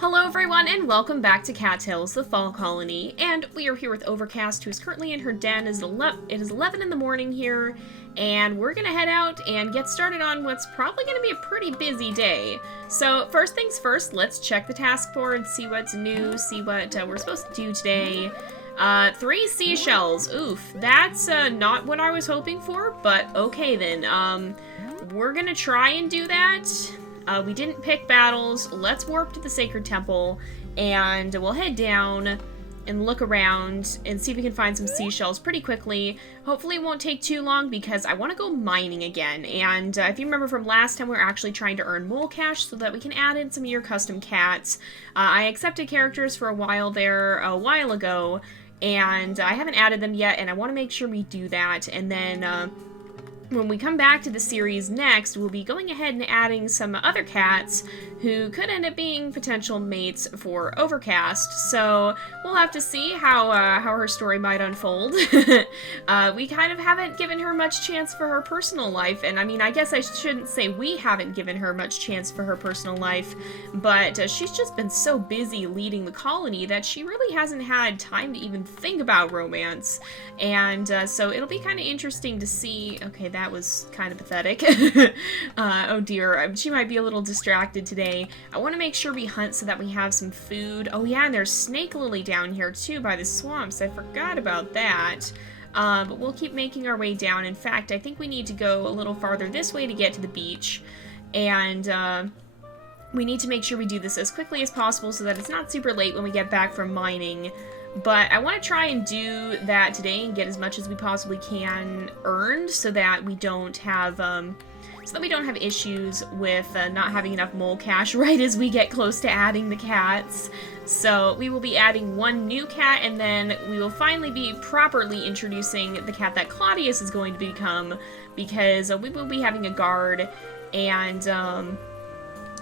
Hello everyone and welcome back to Cattails, the Fall Colony, and we are here with Overcast, who is currently in her den. It is 11 in the morning here, and we're gonna head out and get started on what's probably gonna be a pretty busy day. So first things first, let's check the task board, see what's new, see what we're supposed to do today. 3 seashells. Oof, that's not what I was hoping for, but okay then. We're gonna try and do that. We didn't pick battles. Let's warp to the Sacred Temple, and we'll head down and look around and see if we can find some seashells pretty quickly. Hopefully it won't take too long because I want to go mining again. And if you remember from last time, we were actually trying to earn mole cash so that we can add in some of your custom cats. I accepted characters for a while there, a while ago, and I haven't added them yet, and I want to make sure we do that. And then when we come back to the series next, we'll be going ahead and adding some other cats who could end up being potential mates for Overcast. So we'll have to see how her story might unfold. We kind of haven't given her much chance for her personal life, and I mean, I guess I shouldn't say we haven't given her much chance for her personal life, but she's just been so busy leading the colony that she really hasn't had time to even think about romance. And so it'll be kind of interesting to see. Okay, that was kind of pathetic. Oh dear, she might be a little distracted today. I want to make sure we hunt so that we have some food. Oh yeah, and there's snake lily down here too by the swamps. I forgot about that. But we'll keep making our way down. In fact, I think we need to go a little farther this way to get to the beach. And we need to make sure we do this as quickly as possible so that it's not super late when we get back from mining. But I want to try and do that today and get as much as we possibly can earned so that we don't have issues with not having enough mole cash right as we get close to adding the cats. So we will be adding 1 new cat, and then we will finally be properly introducing the cat that Claudius is going to become, because we will be having a guard, and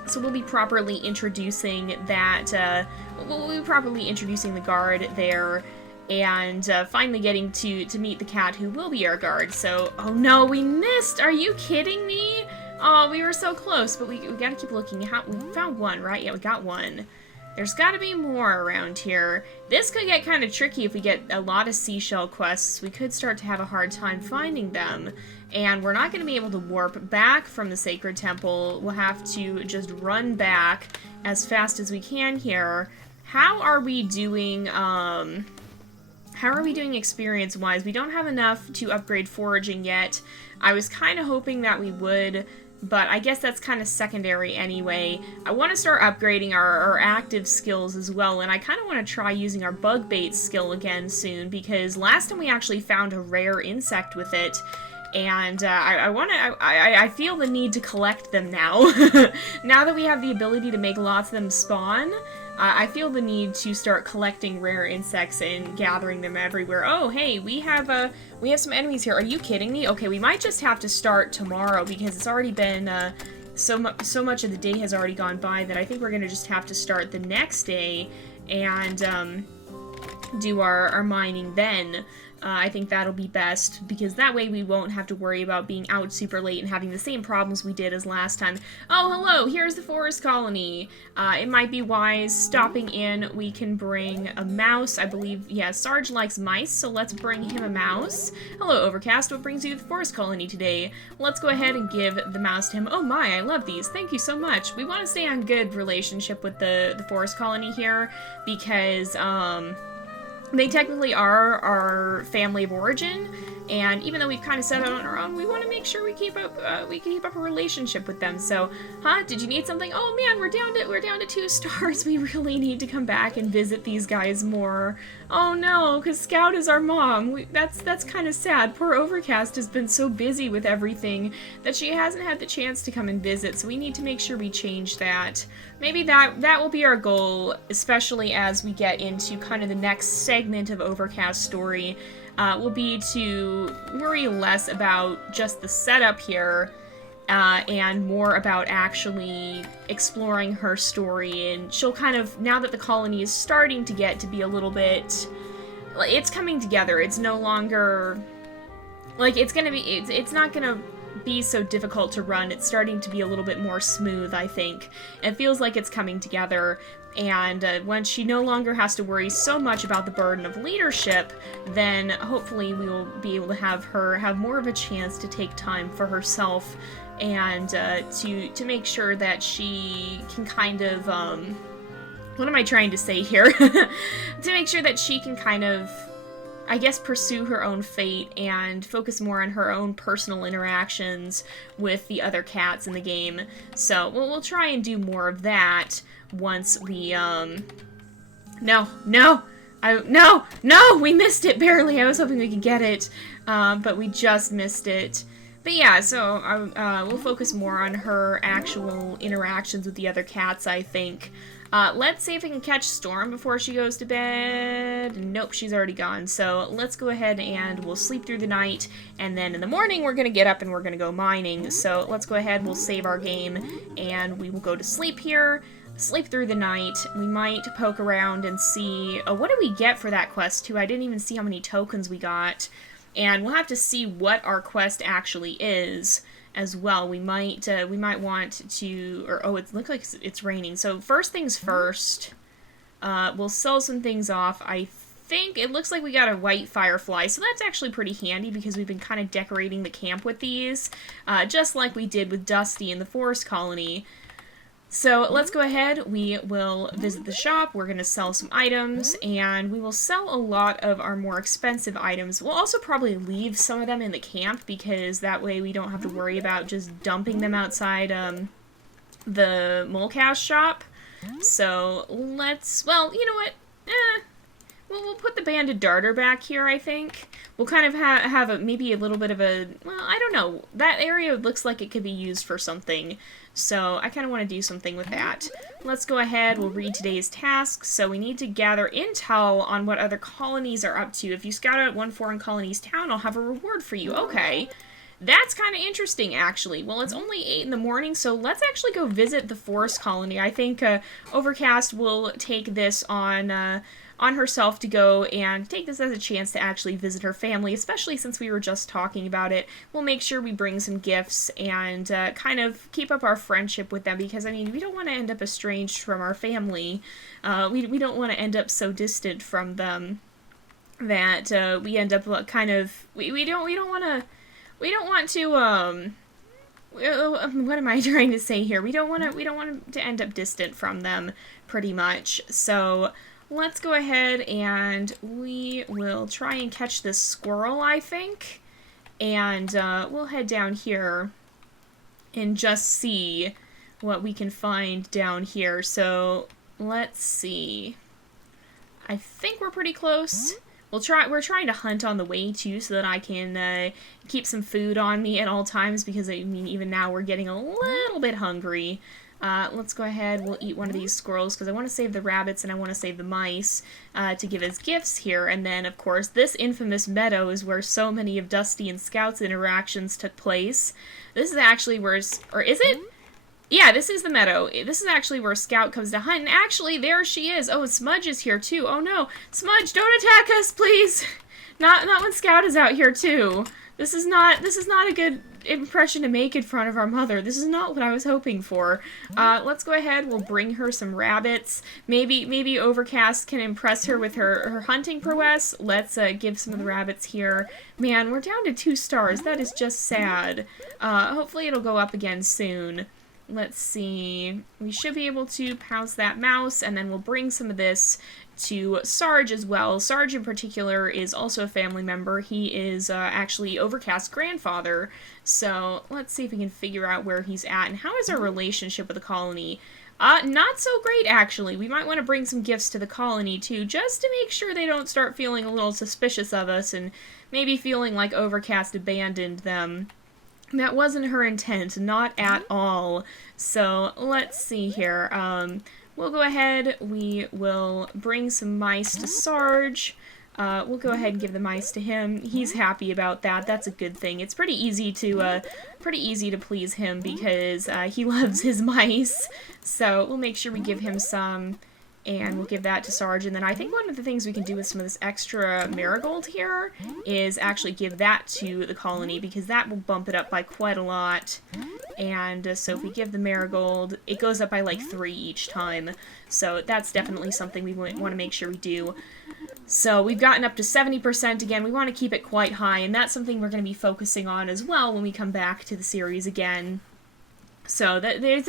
so we'll be properly introducing that, we'll be properly introducing the guard there, and finally getting to meet the cat who will be our guard. So, oh no, we missed! Are you kidding me? Oh, we were so close, but we gotta keep looking. We found 1, right? Yeah, we got 1. There's gotta be more around here. This could get kind of tricky if we get a lot of seashell quests. We could start to have a hard time finding them. And we're not going to be able to warp back from the Sacred Temple. We'll have to just run back as fast as we can here. How are we doing, experience-wise? We don't have enough to upgrade foraging yet. I was kind of hoping that we would, but I guess that's kind of secondary anyway. I want to start upgrading our active skills as well, and I kind of want to try using our bug bait skill again soon, because last time we actually found a rare insect with it, and I feel the need to collect them now. Now that we have the ability to make lots of them spawn, I feel the need to start collecting rare insects and gathering them everywhere. Oh, hey, we have some enemies here. Are you kidding me? Okay, we might just have to start tomorrow because it's already been so much of the day has already gone by that I think we're gonna just have to start the next day and do our mining then. I think that'll be best, because that way we won't have to worry about being out super late and having the same problems we did as last time. Oh, hello, here's the forest colony. It might be wise stopping in. We can bring a mouse, I believe. Yeah, Sarge likes mice, so let's bring him a mouse. Hello, Overcast, what brings you to the forest colony today? Let's go ahead and give the mouse to him. Oh my, I love these. Thank you so much. We want to stay on good relationship with the forest colony here, because, they technically are our family of origin, and even though we've kind of set out on our own, we want to make sure we keep up a relationship with them. So, did you need something? Oh man, we're down to 2 stars. We really need to come back and visit these guys more. Oh no, because Scout is our mom. That's kind of sad. Poor Overcast has been so busy with everything that she hasn't had the chance to come and visit, so we need to make sure we change that. Maybe that will be our goal, especially as we get into kind of the next segment of Overcast's story, will be to worry less about just the setup here, and more about actually exploring her story. And she'll kind of, now that the colony is starting to get to be a little bit, it's coming together. It's no longer, like, it's not gonna be so difficult to run. It's starting to be a little bit more smooth, I think. It feels like it's coming together, and when she no longer has to worry so much about the burden of leadership, then hopefully we will be able to have her have more of a chance to take time for herself, and to make sure that she can kind of, what am I trying to say here? To make sure that she can kind of, I guess, pursue her own fate and focus more on her own personal interactions with the other cats in the game. So we'll try and do more of that once we, no, we missed it barely. I was hoping we could get it, but we just missed it. But yeah, so we'll focus more on her actual interactions with the other cats, I think. Let's see if we can catch Storm before she goes to bed. Nope, she's already gone. So let's go ahead and we'll sleep through the night, and then in the morning we're going to get up and we're going to go mining. So let's go ahead, we'll save our game, and we will go to sleep here, sleep through the night. We might poke around and see, oh, what do we get for that quest too? I didn't even see how many tokens we got, and we'll have to see what our quest actually is as well. We might want to, or oh, it looks like it's raining. So first things first, we'll sell some things off. I think it looks like we got a white Firefly, so that's actually pretty handy because we've been kind of decorating the camp with these, just like we did with Dusty in the forest colony. So let's go ahead, we will visit the shop, we're going to sell some items, and we will sell a lot of our more expensive items. We'll also probably leave some of them in the camp, because that way we don't have to worry about just dumping them outside the Molecast shop. So let's, well, you know what, we'll put the banded darter back here, I think. We'll kind of have maybe a little bit of a, well, I don't know, that area looks like it could be used for something. So I kind of want to do something with that. Let's go ahead, we'll read today's tasks. So we need to gather intel on what other colonies are up to. If you scout out one foreign colony's town, I'll have a reward for you. Okay. That's kind of interesting, actually. Well, it's only 8 in the morning, so let's actually go visit the forest colony. I think Overcast will take this on herself to go and take this as a chance to actually visit her family, especially since we were just talking about it. We'll make sure we bring some gifts and kind of keep up our friendship with them, because, I mean, we don't want to end up estranged from our family. We don't want to end up so distant from them that we end up kind of, we don't want to, what am I trying to say here? We don't want to end up distant from them, pretty much. So let's go ahead and we will try and catch this squirrel, I think. And we'll head down here and just see what we can find down here. So let's see. I think we're pretty close. We're trying to hunt on the way too, so that I can keep some food on me at all times, because I mean, even now we're getting a little bit hungry. Let's go ahead, we'll eat one of these squirrels, because I want to save the rabbits and I want to save the mice to give as gifts here. And then, of course, this infamous meadow is where so many of Dusty and Scout's interactions took place. This is actually where, or is it? Yeah, this is the meadow. This is actually where Scout comes to hunt, and actually, there she is. Oh, Smudge is here, too. Oh, no. Smudge, don't attack us, please! Not when Scout is out here, too. This is not a good impression to make in front of our mother. This is not what I was hoping for. Let's go ahead, we'll bring her some rabbits. Maybe Overcast can impress her with her hunting prowess. Let's give some of the rabbits here. Man, we're down to 2 stars. That is just sad. Hopefully it'll go up again soon. Let's see. We should be able to pounce that mouse, and then we'll bring some of this to Sarge as well. Sarge in particular is also a family member. He is actually Overcast's grandfather. So let's see if we can figure out where he's at, and how is our relationship with the colony. Not so great, actually. We might want to bring some gifts to the colony, too, just to make sure they don't start feeling a little suspicious of us, and maybe feeling like Overcast abandoned them. That wasn't her intent, not at all. So let's see here. We'll go ahead, we will bring some mice to Sarge. We'll go ahead and give the mice to him. He's happy about that. That's a good thing. It's pretty easy to please him, because he loves his mice. So we'll make sure we give him some. And we'll give that to Sarge. And then I think one of the things we can do with some of this extra marigold here is actually give that to the colony, because that will bump it up by quite a lot. And so if we give the marigold, it goes up by like 3 each time. So that's definitely something we want to make sure we do. So we've gotten up to 70%. Again, we want to keep it quite high, and that's something we're going to be focusing on as well when we come back to the series again. So there's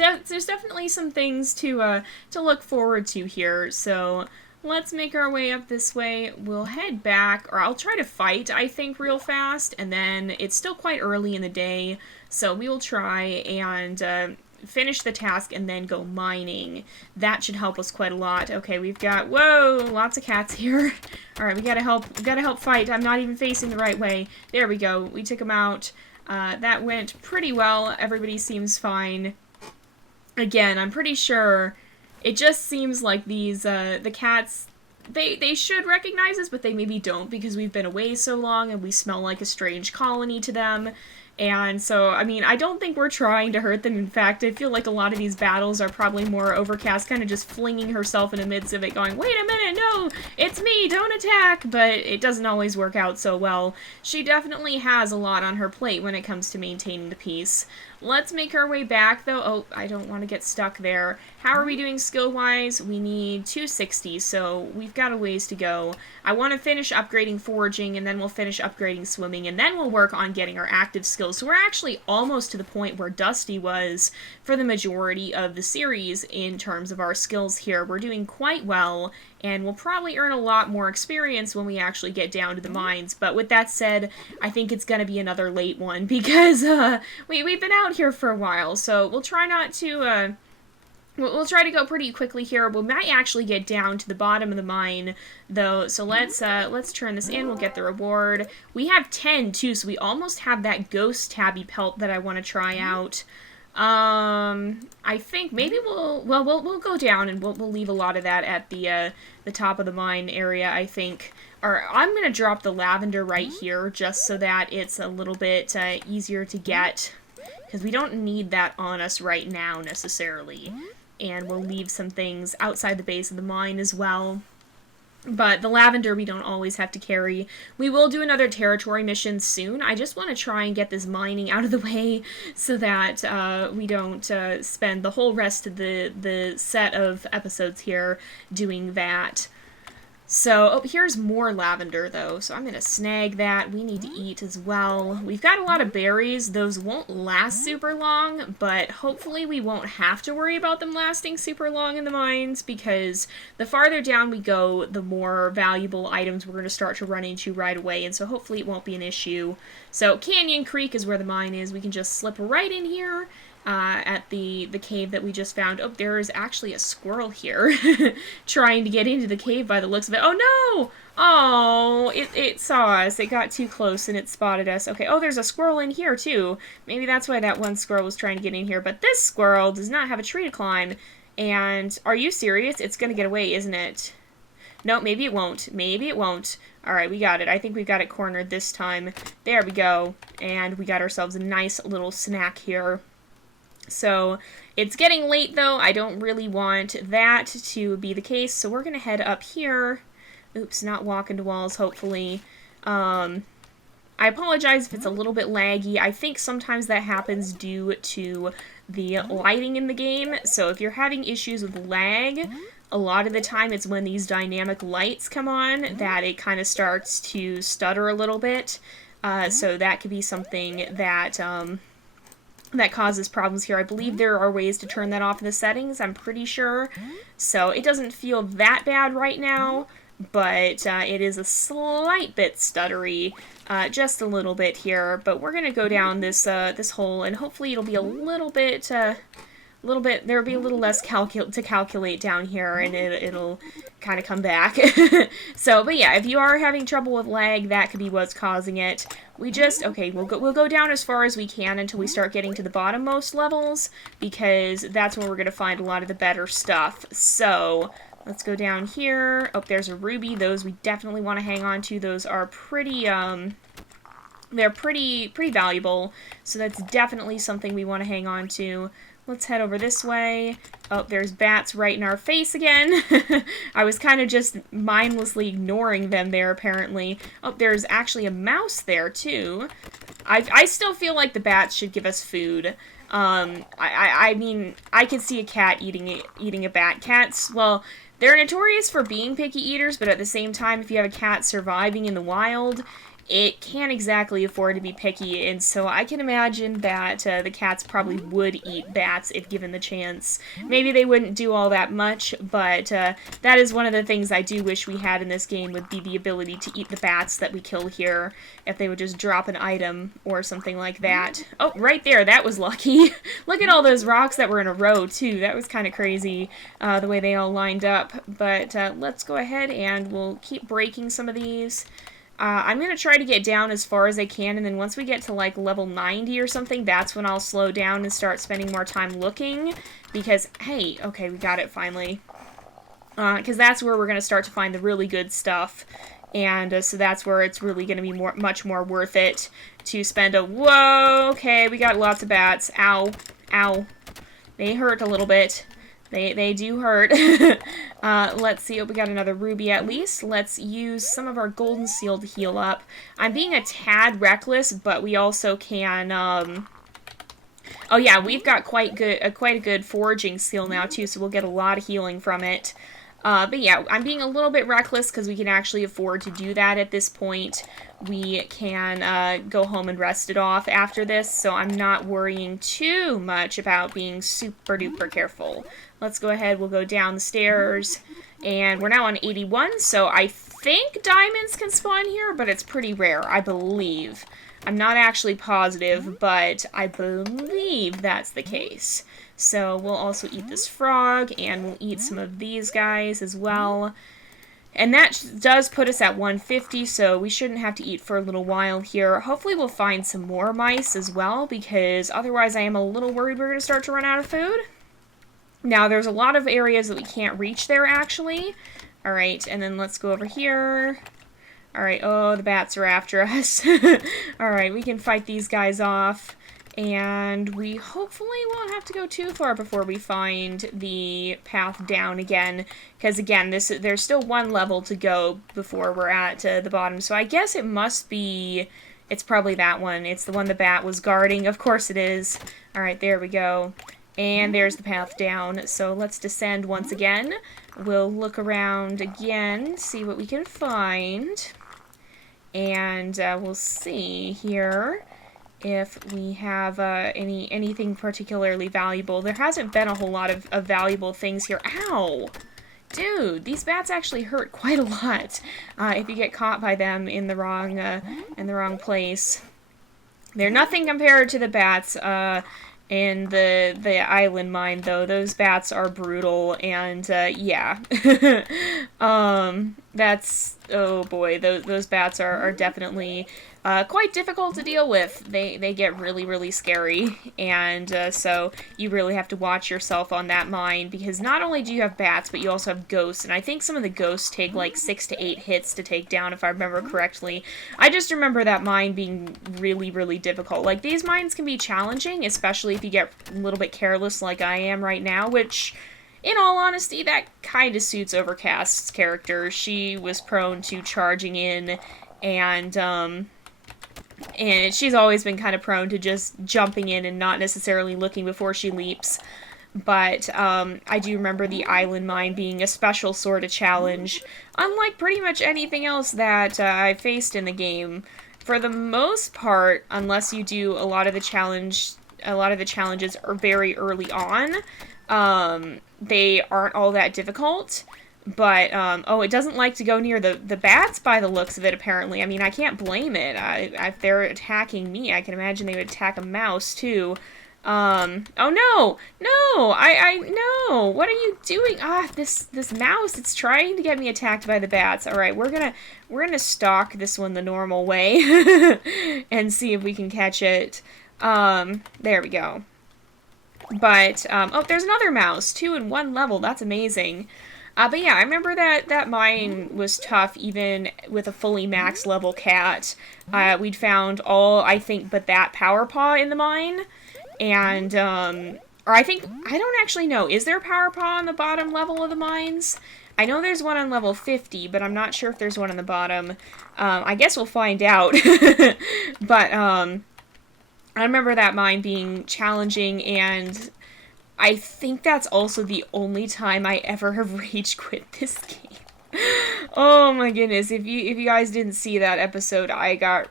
definitely some things to look forward to here. So let's make our way up this way. We'll head back, or I'll try to fight, I think, real fast, and then it's still quite early in the day, so we will try and finish the task and then go mining. That should help us quite a lot. Okay, we've got, whoa, lots of cats here. All right, we gotta help fight. I'm not even facing the right way. There we go. We took them out. That went pretty well. Everybody seems fine. Again, I'm pretty sure it just seems like these, the cats, they should recognize us, but they maybe don't, because we've been away so long and we smell like a strange colony to them. And so, I mean, I don't think we're trying to hurt them. In fact, I feel like a lot of these battles are probably more Overcast kind of just flinging herself in the midst of it, going, wait a minute, no, it's me, don't attack, but it doesn't always work out so well. She definitely has a lot on her plate when it comes to maintaining the peace. Let's make our way back, though. Oh, I don't want to get stuck there. How are we doing skill-wise? We need 260, so we've got a ways to go. I want to finish upgrading foraging, and then we'll finish upgrading swimming, and then we'll work on getting our active skills. So we're actually almost to the point where Dusty was for the majority of the series in terms of our skills here. We're doing quite well, and we'll probably earn a lot more experience when we actually get down to the mines. But with that said, I think it's going to be another late one, because we've been out here for a while, so we'll try not to, we'll try to go pretty quickly here. We might actually get down to the bottom of the mine, though, so let's turn this in. We'll get the reward. We have 10, too, so we almost have that ghost tabby pelt that I want to try out. I think maybe we'll go down and we'll leave a lot of that at the top of the mine area, I think. Or I'm going to drop the lavender right here just so that it's a little bit easier to get, because we don't need that on us right now necessarily. And we'll leave some things outside the base of the mine as well. But the lavender we don't always have to carry. We will do another territory mission soon. I just want to try and get this mining out of the way so that we don't spend the whole rest of the set of episodes here doing that. So, oh, here's more lavender, though, so I'm going to snag that. We need to eat as well. We've got a lot of berries. Those won't last super long, but hopefully we won't have to worry about them lasting super long in the mines, because the farther down we go, the more valuable items we're going to start to run into right away, and so hopefully it won't be an issue. So, Canyon Creek is where the mine is. We can just slip right in here. At the cave that we just found. Oh, there is actually a squirrel here trying to get into the cave by the looks of it. Oh, no! Oh, it saw us. It got too close and it spotted us. Okay, oh, there's a squirrel in here, too. Maybe that's why that one squirrel was trying to get in here. But this squirrel does not have a tree to climb. And are you serious? It's going to get away, isn't it? No, maybe it won't. Maybe it won't. Alright, we got it. I think we've got it cornered this time. There we go. And we got ourselves a nice little snack here. So, it's getting late, though. I don't really want that to be the case, so we're going to head up here. Oops, not walk into walls, hopefully. I apologize if it's a little bit laggy. I think sometimes that happens due to the lighting in the game, so if you're having issues with lag, a lot of the time it's when these dynamic lights come on that it kind of starts to stutter a little bit. So that could be something that that causes problems here. I believe there are ways to turn that off in the settings, I'm pretty sure. So it doesn't feel that bad right now, but it is a slight bit stuttery, just a little bit here. But we're gonna go down this this hole, and hopefully it'll be a little bit, there'll be a little less to calculate down here, and it'll kind of come back. So, but yeah, if you are having trouble with lag, that could be what's causing it. We just, okay, we'll go down as far as we can until we start getting to the bottommost levels, because that's where we're going to find a lot of the better stuff. So, let's go down here. Oh, there's a ruby. Those we definitely want to hang on to. Those are pretty, they're pretty valuable, so that's definitely something we want to hang on to. let's head over this way. Oh, there's bats right in our face again. I was kind of just mindlessly ignoring them there, apparently. Oh, there's actually a mouse there, too. I still feel like the bats should give us food. I mean, I could see a cat eating a bat. Cats, well, they're notorious for being picky eaters, but at the same time, if you have a cat surviving in the wild, it can't exactly afford to be picky, and so I can imagine that the cats probably would eat bats if given the chance. Maybe they wouldn't do all that much, but that is one of the things I do wish we had in this game, would be the ability to eat the bats that we kill here, if they would just drop an item or something like that. Oh, right there, that was lucky. Look at all those rocks that were in a row, too. That was kind of crazy, the way they all lined up. But let's go ahead and we'll keep breaking some of these. I'm going to try to get down as far as I can, and then once we get to, like, level 90 or something, that's when I'll slow down and start spending more time looking, because, hey, okay, we got it finally. Because that's where we're going to start to find the really good stuff, and so that's where it's really going to be much more worth it to spend a... Whoa, okay, we got lots of bats. Ow, ow. They hurt a little bit. They do hurt. Let's see. Oh, we got another ruby at least. Let's use some of our golden seal to heal up. I'm being a tad reckless, but we also can, oh yeah, we've got quite a good foraging seal now too, so we'll get a lot of healing from it. But yeah, I'm being a little bit reckless because we can actually afford to do that at this point. We can go home and rest it off after this, so I'm not worrying too much about being super duper careful. Let's go ahead, we'll go down the stairs, and we're now on 81, so I think diamonds can spawn here, but it's pretty rare, I believe. I'm not actually positive, but I believe that's the case. So we'll also eat this frog, and we'll eat some of these guys as well. And that does put us at 150, so we shouldn't have to eat for a little while here. Hopefully we'll find some more mice as well, because otherwise I am a little worried we're going to start to run out of food. Now, there's a lot of areas that we can't reach there, actually. Alright, and then let's go over here. Alright, oh, the bats are after us. Alright, we can fight these guys off. And we hopefully won't have to go too far before we find the path down again. Because, again, there's still one level to go before we're at the bottom. So I guess it must be... It's probably that one. It's the one the bat was guarding. Of course it is. Alright, there we go. And there's the path down. So let's descend once again. We'll look around again, see what we can find. And we'll see here if we have anything particularly valuable. There hasn't been a whole lot of valuable things here. Ow! Dude, these bats actually hurt quite a lot if you get caught by them in the wrong place. They're nothing compared to the bats in the island mine, though. Those bats are brutal, and yeah. That's, oh boy, those bats are definitely quite difficult to deal with. They get really, really scary, and so you really have to watch yourself on that mine, because not only do you have bats, but you also have ghosts, and I think some of the ghosts take like 6 to 8 hits to take down, if I remember correctly. I just remember that mine being really, really difficult. Like, these mines can be challenging, especially if you get a little bit careless like I am right now, which... In all honesty, that kind of suits Overcast's character. She was prone to charging in, and she's always been kind of prone to just jumping in and not necessarily looking before she leaps. But I do remember the island mine being a special sort of challenge, unlike pretty much anything else that I faced in the game. For the most part, unless you do a lot of the challenges are very early on. They aren't all that difficult, but, oh, it doesn't like to go near the bats by the looks of it, apparently. I mean, I can't blame it. If they're attacking me, I can imagine they would attack a mouse, too. Oh, no! No! No! What are you doing? Ah, this mouse, it's trying to get me attacked by the bats. Alright, we're gonna stalk this one the normal way, and see if we can catch it. There we go. But, oh, there's another mouse, 2 in 1 level, that's amazing. But yeah, I remember that mine was tough, even with a fully max level cat. We'd found all, I think, but that power paw in the mine, and, Or I don't actually know. Is there a power paw on the bottom level of the mines? I know there's one on level 50, but I'm not sure if there's one on the bottom. I guess we'll find out. But, I remember that mine being challenging, and I think that's also the only time I ever have rage quit this game. Oh my goodness, if you guys didn't see that episode, I got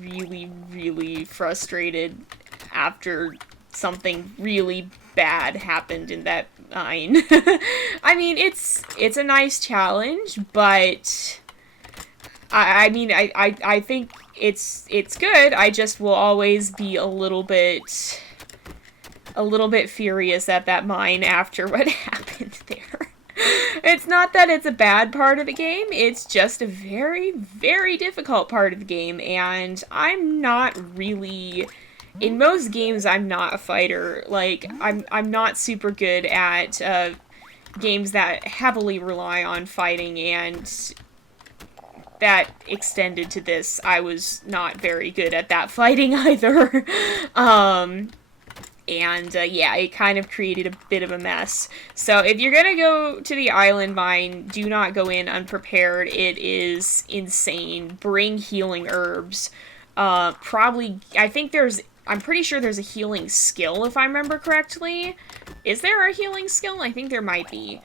really, really frustrated after something really bad happened in that mine. I mean, it's a nice challenge, but I mean, I think it's good. I just will always be a little bit furious at that mine after what happened there. It's not that it's a bad part of the game, it's just a very, very difficult part of the game, and I'm not really... In most games, I'm not a fighter. Like, I'm not super good at games that heavily rely on fighting, and that extended to this. I was not very good at that fighting either. Yeah, it kind of created a bit of a mess. So if you're gonna go to the island mine, do not go in unprepared. It is insane. Bring healing herbs. I'm pretty sure there's a healing skill, if I remember correctly. Is there a healing skill? I think there might be.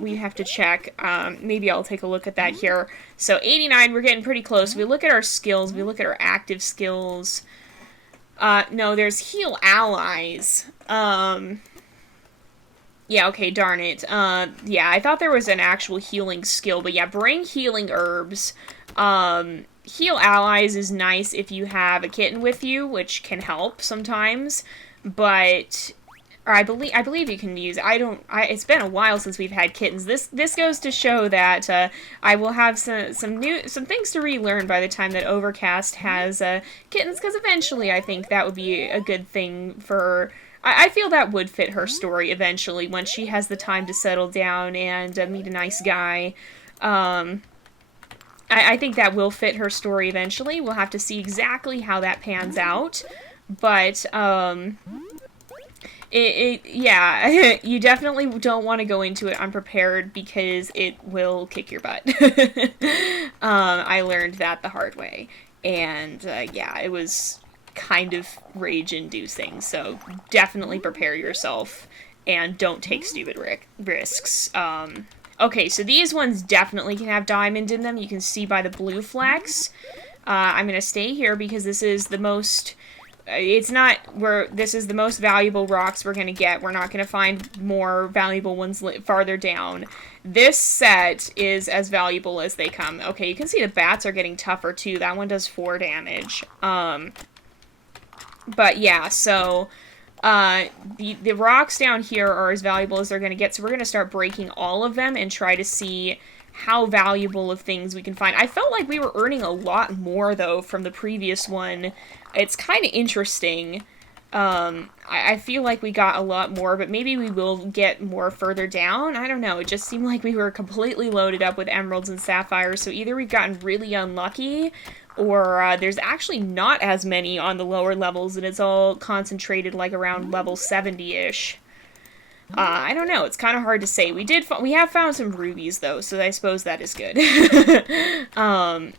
We have to check. Maybe I'll take a look at that here. So 89, we're getting pretty close. We look at our skills. We look at our active skills. No, there's heal allies. Yeah, okay, darn it. Yeah, I thought there was an actual healing skill, but yeah, bring healing herbs. Heal allies is nice if you have a kitten with you, which can help sometimes, but... Or I believe you can use... it's been a while since we've had kittens. This goes to show that I will have some things to relearn by the time that Overcast has kittens, because eventually I think that would be a good thing for... I feel that would fit her story eventually, once she has the time to settle down and meet a nice guy. I think that will fit her story eventually. We'll have to see exactly how that pans out. But, yeah, you definitely don't want to go into it unprepared because it will kick your butt. I learned that the hard way. And, yeah, it was kind of rage-inducing. So definitely prepare yourself and don't take stupid risks. Okay, so these ones definitely can have diamond in them. You can see by the blue flecks. I'm going to stay here because this is the most... this is the most valuable rocks we're going to get. We're not going to find more valuable ones farther down. This set is as valuable as they come. Okay, you can see the bats are getting tougher too. That one does 4 damage. But yeah, so... the rocks down here are as valuable as they're going to get, so we're going to start breaking all of them and try to see how valuable of things we can find. I felt like we were earning a lot more, though, from the previous one. It's kind of interesting. I feel like we got a lot more, but maybe we will get more further down. I don't know. It just seemed like we were completely loaded up with emeralds and sapphires, so either we've gotten really unlucky, or there's actually not as many on the lower levels, and it's all concentrated like around level 70-ish. I don't know, it's kind of hard to say. We have found some rubies, though, so I suppose that is good.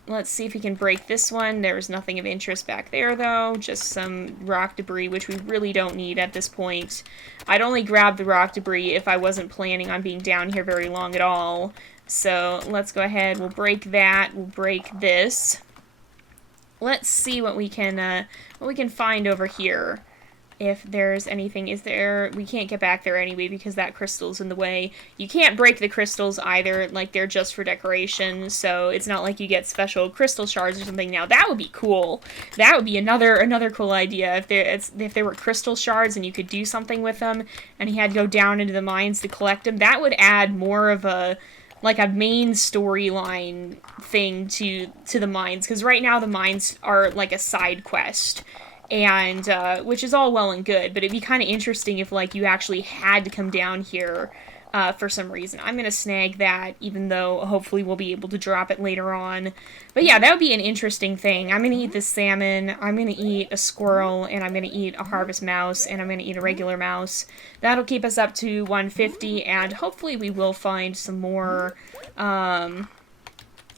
Let's see if we can break this one. There's nothing of interest back there, though. Just some rock debris, which we really don't need at this point. I'd only grab the rock debris if I wasn't planning on being down here very long at all. So, let's go ahead. We'll break that. We'll break this. Let's see what we can find over here. If there's anything, we can't get back there anyway because that crystal's in the way. You can't break the crystals either, like they're just for decoration, so it's not like you get special crystal shards or something. Now that would be cool. That would be another cool idea if there were crystal shards and you could do something with them and you had to go down into the mines to collect them. That would add more of a main storyline thing to the mines, because right now the mines are like a side quest. And, which is all well and good, but it'd be kind of interesting if, like, you actually had to come down here for some reason. I'm going to snag that, even though hopefully we'll be able to drop it later on. But yeah, that would be an interesting thing. I'm going to eat this salmon, I'm going to eat a squirrel, and I'm going to eat a harvest mouse, and I'm going to eat a regular mouse. That'll keep us up to 150, and hopefully we will find some more, oh,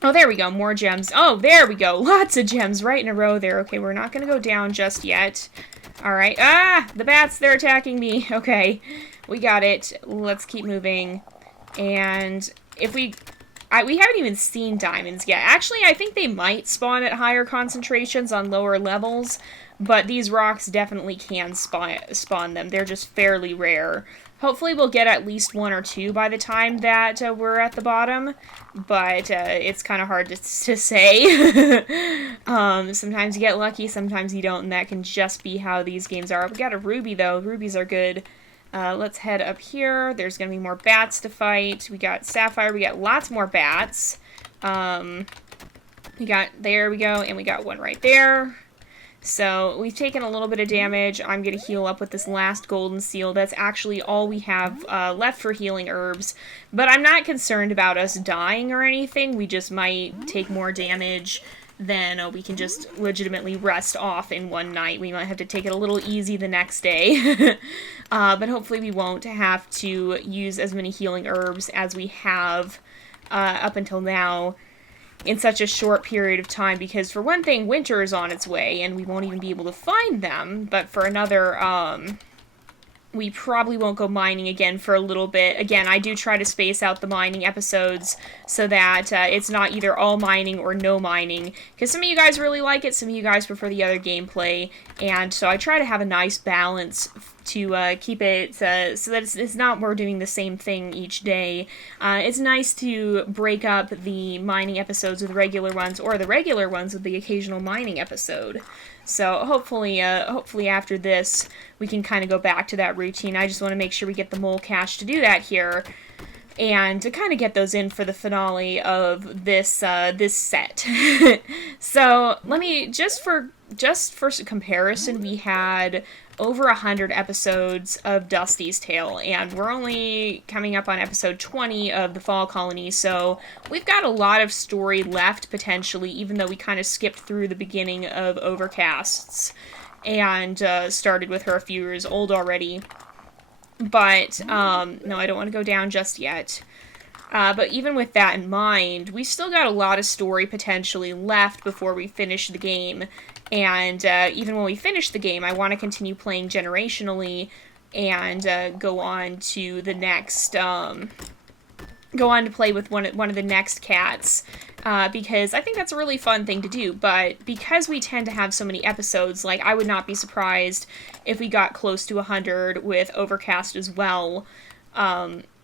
there we go, more gems. Oh, there we go, lots of gems right in a row there. Okay, we're not going to go down just yet. Alright, the bats, they're attacking me. Okay. We got it. Let's keep moving. And if we haven't even seen diamonds yet. Actually, I think they might spawn at higher concentrations on lower levels, but these rocks definitely can spawn them. They're just fairly rare. Hopefully we'll get at least 1 or 2 by the time that we're at the bottom, but it's kind of hard to say. Sometimes you get lucky, sometimes you don't, and that can just be how these games are. We got a ruby, though. Rubies are good. Let's head up here. There's going to be more bats to fight. We got sapphire. We got lots more bats. There we go, and we got one right there. So we've taken a little bit of damage. I'm going to heal up with this last golden seal. That's actually all we have left for healing herbs. But I'm not concerned about us dying or anything. We just might take more damage than we can just legitimately rest off in one night. We might have to take it a little easy the next day. But hopefully we won't have to use as many healing herbs as we have up until now in such a short period of time, because for one thing, winter is on its way, and we won't even be able to find them, but for another, we probably won't go mining again for a little bit. Again, I do try to space out the mining episodes so that it's not either all mining or no mining, because some of you guys really like it, some of you guys prefer the other gameplay, and so I try to have a nice balance to keep it so that it's not we're doing the same thing each day. It's nice to break up the mining episodes with regular ones, or the regular ones with the occasional mining episode. So hopefully after this, we can kind of go back to that routine. I just want to make sure we get the mole cache to do that here, and to kind of get those in for the finale of this this set. So let me just for comparison, we had over 100 episodes of Dusty's Tale, and we're only coming up on episode 20 of the Fall Colony, so we've got a lot of story left, potentially, even though we kind of skipped through the beginning of Overcasts, and started with her a few years old already. But, no, I don't want to go down just yet. But even with that in mind, we still got a lot of story potentially left before we finish the game. And even when we finish the game, I want to continue playing generationally and go on to the next, go on to play with one of the next cats, because I think that's a really fun thing to do. But because we tend to have so many episodes, like, I would not be surprised if we got close to 100 with Overcast as well.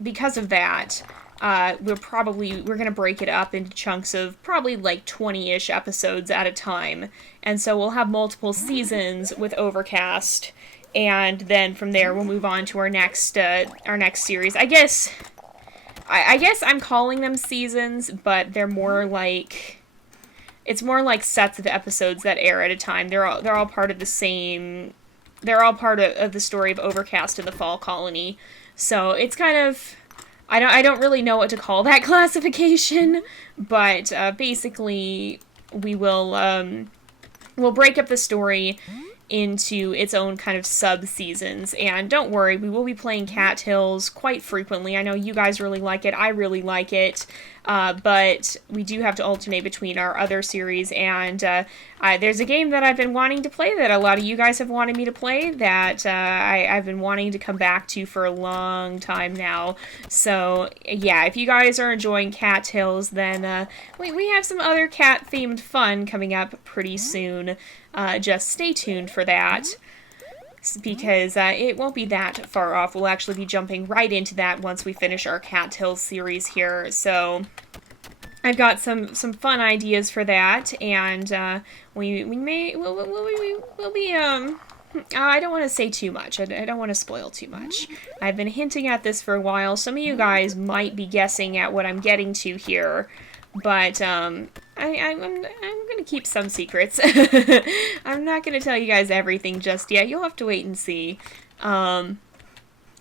Because of that, we're going to break it up into chunks of probably like 20-ish episodes at a time. And so we'll have multiple seasons with Overcast, and then from there we'll move on to our next series. I guess I'm calling them seasons, but they're more like, it's more like sets of episodes that air at a time. They're all part of the same, they're all part of the story of Overcast and the Fall Colony. So it's kind of, I don't really know what to call that classification, but basically we will we'll break up the story into its own kind of sub-seasons, and don't worry, we will be playing Cattails quite frequently. I know you guys really like it, I really like it, but we do have to alternate between our other series, and there's a game that I've been wanting to play that a lot of you guys have wanted me to play that I've been wanting to come back to for a long time now. So yeah, if you guys are enjoying Cattails, then we have some other cat-themed fun coming up pretty soon. Just stay tuned for that, because it won't be that far off. We'll actually be jumping right into that once we finish our Cattails series here. So I've got some fun ideas for that, and we'll be I don't want to say too much. I don't want to spoil too much. I've been hinting at this for a while. Some of you guys might be guessing at what I'm getting to here, but I'm going to keep some secrets. I'm not going to tell you guys everything just yet. You'll have to wait and see.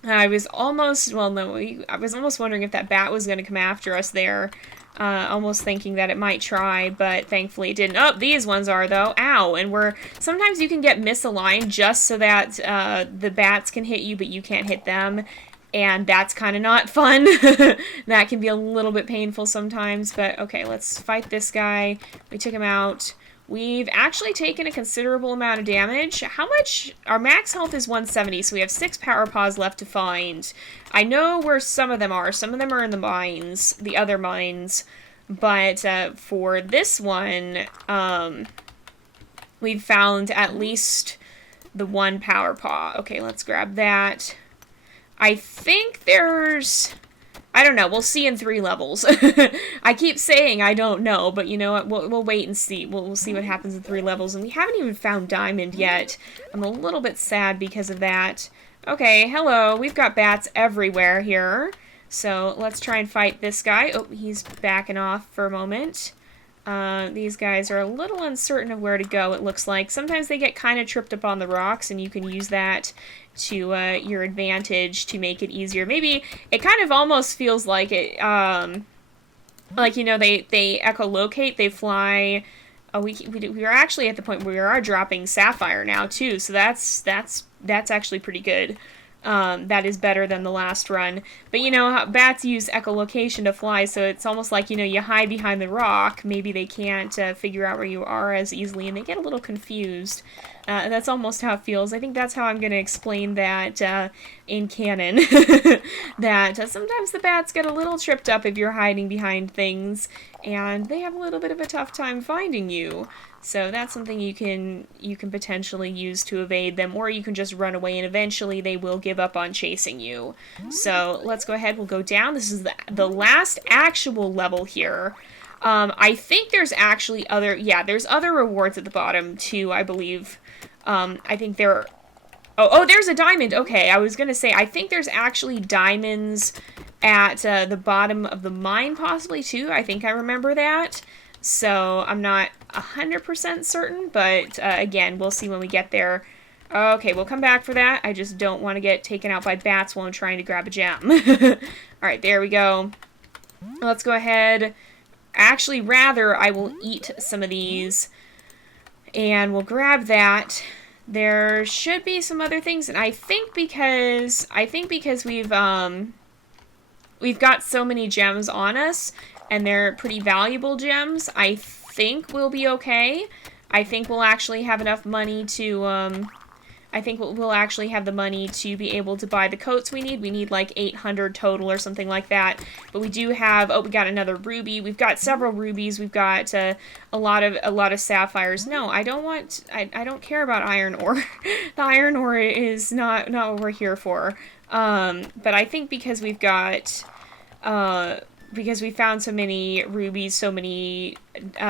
I was almost, well, no, I was almost wondering if that bat was going to come after us there. Almost thinking that it might try, but thankfully it didn't. Oh, these ones are, though. Ow. And sometimes you can get misaligned just so that the bats can hit you, but you can't hit them. And that's kind of not fun. That can be a little bit painful sometimes, but okay, let's fight this guy. We took him out. We've actually taken a considerable amount of damage. How much? Our max health is 170, so we have 6 power paws left to find. I know where some of them are. Some of them are in the mines, the other mines. But for this one, we've found at least the 1 power paw. Okay, let's grab that. I think there's... I don't know. We'll see in 3 levels. I keep saying I don't know, but you know what? We'll wait and see. We'll see what happens in 3 levels. And we haven't even found Diamond yet. I'm a little bit sad because of that. Okay, hello. We've got bats everywhere here. So let's try and fight this guy. Oh, he's backing off for a moment. These guys are a little uncertain of where to go, it looks like. Sometimes they get kind of tripped up on the rocks, and you can use that to your advantage to make it easier. Maybe it kind of almost feels like it, like, you know, they echolocate, they fly. We are actually at the point where we are dropping Sapphire now, too, so that's actually pretty good. That is better than the last run. But you know, bats use echolocation to fly, so it's almost like, you know, you hide behind the rock. Maybe they can't figure out where you are as easily, and they get a little confused. That's almost how it feels. I think that's how I'm going to explain that in canon. That sometimes the bats get a little tripped up if you're hiding behind things, and they have a little bit of a tough time finding you. So that's something you can potentially use to evade them, or you can just run away and eventually they will give up on chasing you. So let's go ahead, we'll go down. This is the last actual level here. I think there's actually there's other rewards at the bottom too, I believe. I think there... Oh, there's a diamond! Okay, I was gonna say, I think there's actually diamonds at the bottom of the mine possibly too. I think I remember that. So I'm not 100% certain, but again, we'll see when we get there. Okay, we'll come back for that. I just don't want to get taken out by bats while I'm trying to grab a gem. Alright, there we go. Let's go ahead. Actually, rather, I will eat some of these. And we'll grab that. There should be some other things, and I think because we've got so many gems on us, and they're pretty valuable gems, I think we'll be okay. I think we'll actually have enough money to, I think we'll actually have the money to be able to buy the coats we need. We need like 800 total or something like that. But we do have, oh, we got another ruby. We've got several rubies. We've got a lot of sapphires. No, I don't care about iron ore. The iron ore is not what we're here for. But I think because we've got, because we found so many rubies, so many,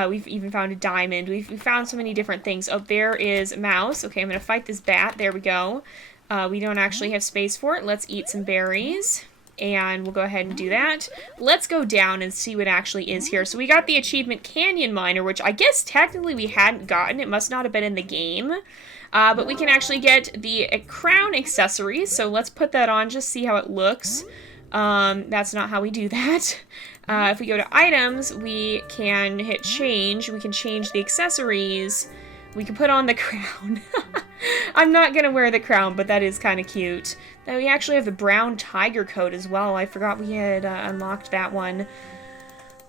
we've even found a diamond, we've found so many different things. Oh, there is a mouse. Okay, I'm going to fight this bat. There we go. We don't actually have space for it. Let's eat some berries, and we'll go ahead and do that. Let's go down and see what actually is here. So we got the achievement Canyon Miner, which I guess technically we hadn't gotten. It must not have been in the game. But we can actually get the crown accessory, so let's put that on, just see how it looks. That's not how we do that. If we go to items, we can hit change. We can change the accessories. We can put on the crown. I'm not gonna wear the crown, but that is kind of cute. Then we actually have the brown tiger coat as well. I forgot we had unlocked that one.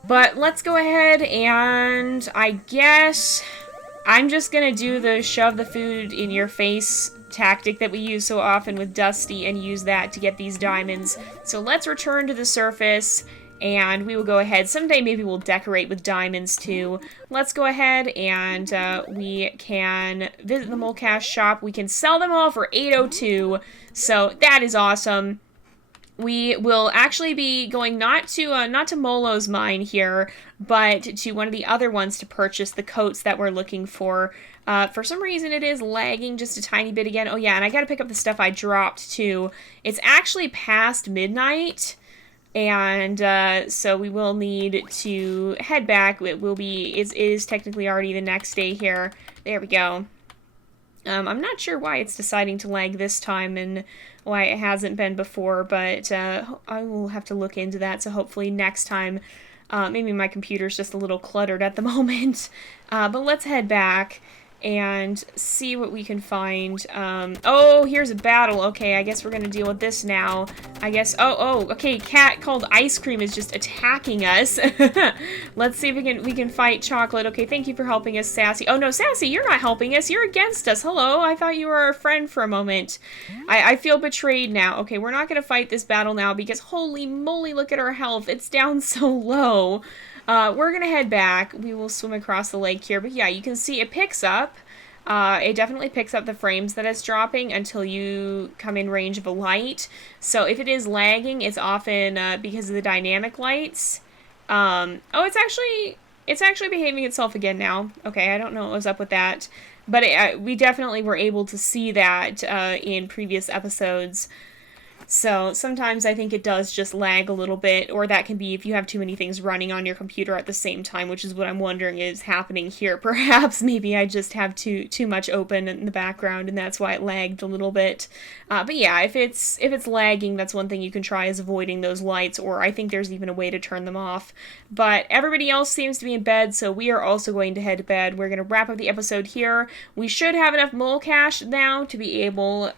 But let's go ahead and I guess I'm just gonna do the shove the food in your face tactic that we use so often with Dusty and use that to get these diamonds. So let's return to the surface and we will go ahead. Someday maybe we'll decorate with diamonds too. Let's go ahead and we can visit the Molcash shop. We can sell them all for 802. So that is awesome. We will actually be going not to Molo's mine here, but to one of the other ones to purchase the coats that we're looking for. For some reason it is lagging just a tiny bit again. Oh yeah, and I gotta pick up the stuff I dropped too. It's actually past midnight, and so we will need to head back. It is technically already the next day here. There we go. I'm not sure why it's deciding to lag this time, and why it hasn't been before, but I will have to look into that, so hopefully next time. Maybe my computer's just a little cluttered at the moment. But let's head back and see what we can find. Oh, here's a battle. Okay, I guess we're gonna deal with this now. I guess, okay, cat called Ice Cream is just attacking us. Let's see if we can fight Chocolate. Okay, thank you for helping us, Sassy. Oh no, Sassy, you're not helping us. You're against us. Hello, I thought you were our friend for a moment. I feel betrayed now. Okay, we're not gonna fight this battle now because holy moly, look at our health. It's down so low. We're gonna head back. We will swim across the lake here. But yeah, you can see it picks up. It definitely picks up the frames that it's dropping until you come in range of a light. So if it is lagging, it's often because of the dynamic lights. Oh, it's actually behaving itself again now. Okay, I don't know what was up with that. But we definitely were able to see that in previous episodes. So sometimes I think it does just lag a little bit, or that can be if you have too many things running on your computer at the same time, which is what I'm wondering is happening here. Perhaps maybe I just have too much open in the background, and that's why it lagged a little bit. But yeah, if it's lagging, that's one thing you can try is avoiding those lights, or I think there's even a way to turn them off. But everybody else seems to be in bed, so we are also going to head to bed. We're going to wrap up the episode here. We should have enough mole cash now to be able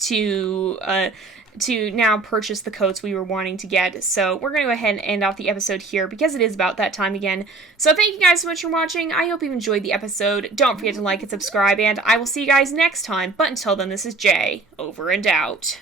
to now purchase the coats we were wanting to get. So we're going to go ahead and end off the episode here because it is about that time again. So thank you guys so much for watching. I hope you enjoyed the episode. Don't forget to like and subscribe, and I will see you guys next time. But until then, this is Jay, over and out.